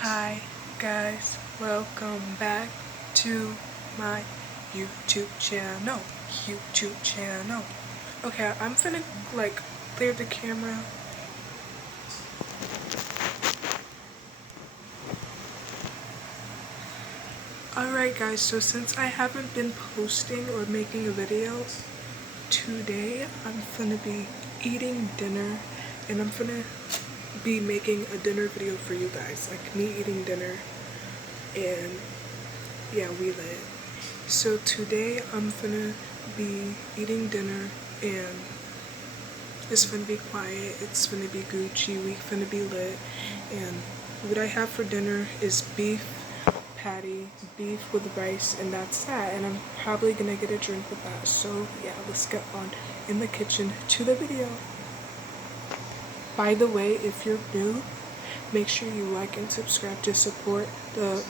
Hi guys, welcome back to my YouTube channel. Okay, I'm finna clear the camera. Alright guys, so since I haven't been posting or making a video, today I'm finna be eating dinner and I'm finna be making a dinner video for you guys. Like me eating dinner and yeah, we lit. So today I'm finna be eating dinner and it's finna be quiet, it's finna be Gucci, we finna be lit. And what I have for dinner is beef patty, beef with rice, and that's that. And I'm probably gonna get a drink with that. So yeah, let's get on in the kitchen to the video. By the way, if you're new, make sure you like and subscribe to support the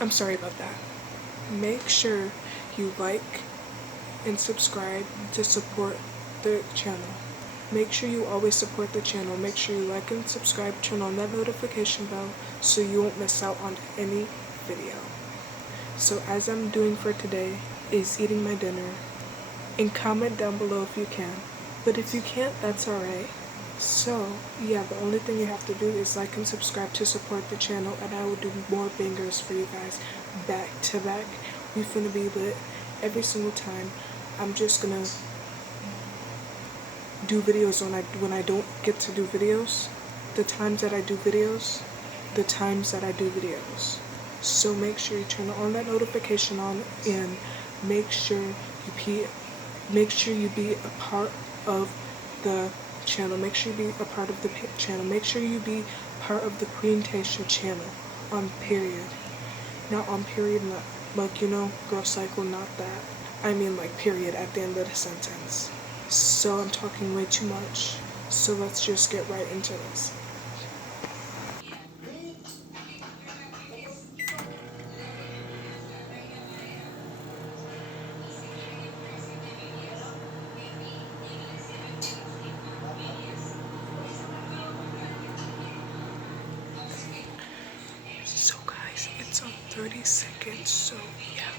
I'm sorry about that. Make sure you like and subscribe to support the channel. Make sure you always support the channel. Make sure you like and subscribe, turn on that notification bell so you won't miss out on any video. So as I'm doing for today is eating my dinner, and comment down below if you can. But if you can't, that's alright. So yeah, the only thing you have to do is like and subscribe to support the channel, and I will do more bangers for you guys back to back. We finna be lit every single time. I'm just gonna do videos when I don't get to do videos. The times that I do videos. So make sure you turn on that notification on and make sure you be a part of the channel. Make sure you be a part of the channel. Make sure you be part of the Queen Tasha channel on period. Not on period, like, girl cycle, not that. I mean like period at the end of the sentence. So I'm talking way too much. So let's just get right into this. So guys, it's on 30 seconds, so yeah.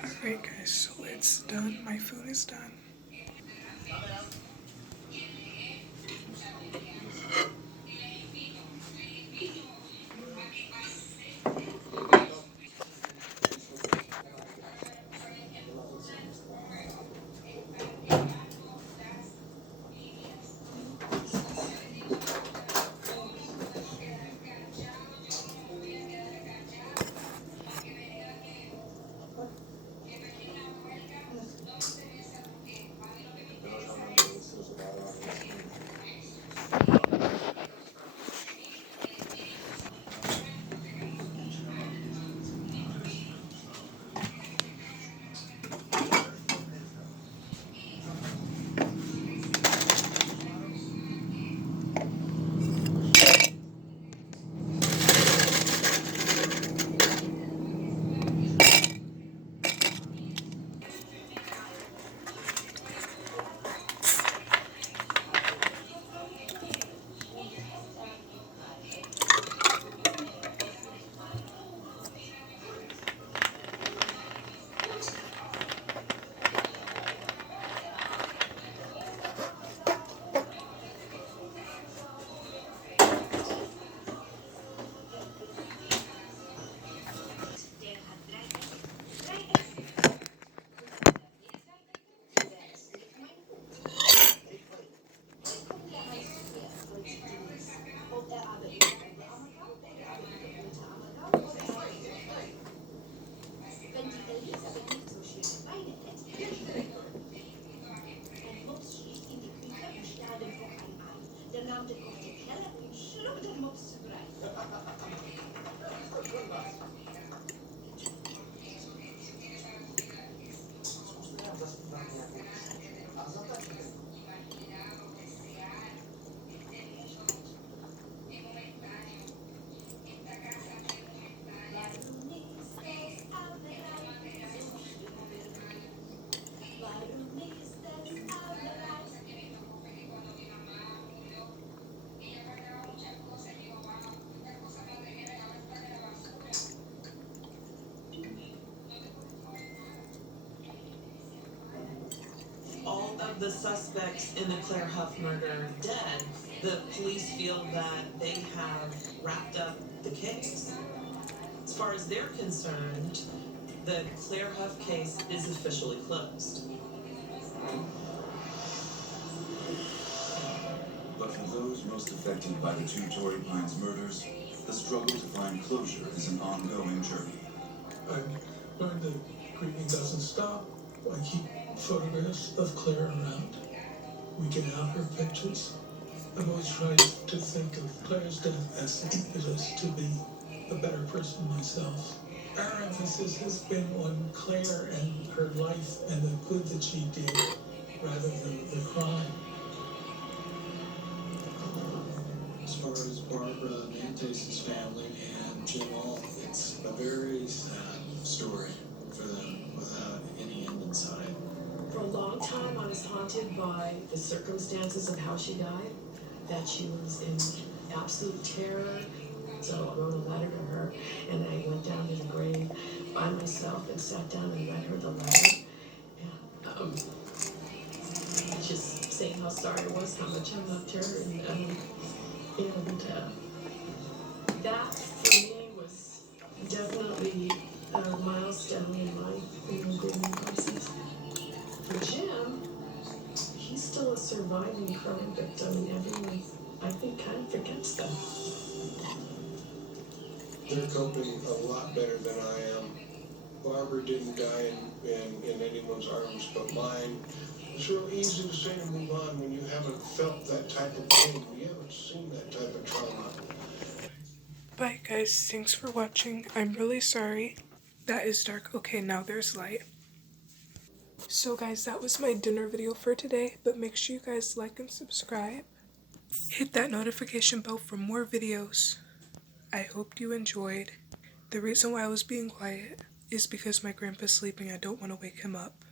Alright guys, so it's done. My food is done. all of the suspects in the Claire Huff murder dead, the police feel that they have wrapped up the case. As far as they're concerned, the Claire Huff case is officially closed. But for those most affected by the two Torrey Pines murders, the struggle to find closure is an ongoing journey. I've learned that grieving doesn't stop. I keep photographs of Claire around. We get out her pictures. I've always tried to think of Claire's death as an impetus to be a better person myself. Our emphasis has been on Claire and her life and the good that she did rather than the crime. As far as Barbara Mantes' family and Jim All, it's a very sad story for them without any end in sight. For a long time, I was haunted by the circumstances of how she died, that she was in absolute terror. So I wrote a letter to her, and I went down to the grave by myself and sat down and read her the letter. And just saying how sorry I was, how much I loved her, and that for me was definitely a milestone in my grieving process. For Jim, he's still a surviving crime victim, and everyone, I think, kind of forgets that. They're coping a lot better than I am. Barbara didn't die in anyone's arms but mine. It's real easy to say to move on when you haven't felt that type of pain, when you haven't seen that type of trauma. Bye guys, thanks for watching. I'm really sorry. That is dark. Okay, now there's light. So guys, that was my dinner video for today, but make sure you guys like and subscribe. Hit that notification bell for more videos. I hope you enjoyed. The reason why I was being quiet is because my grandpa's sleeping. I don't want to wake him up.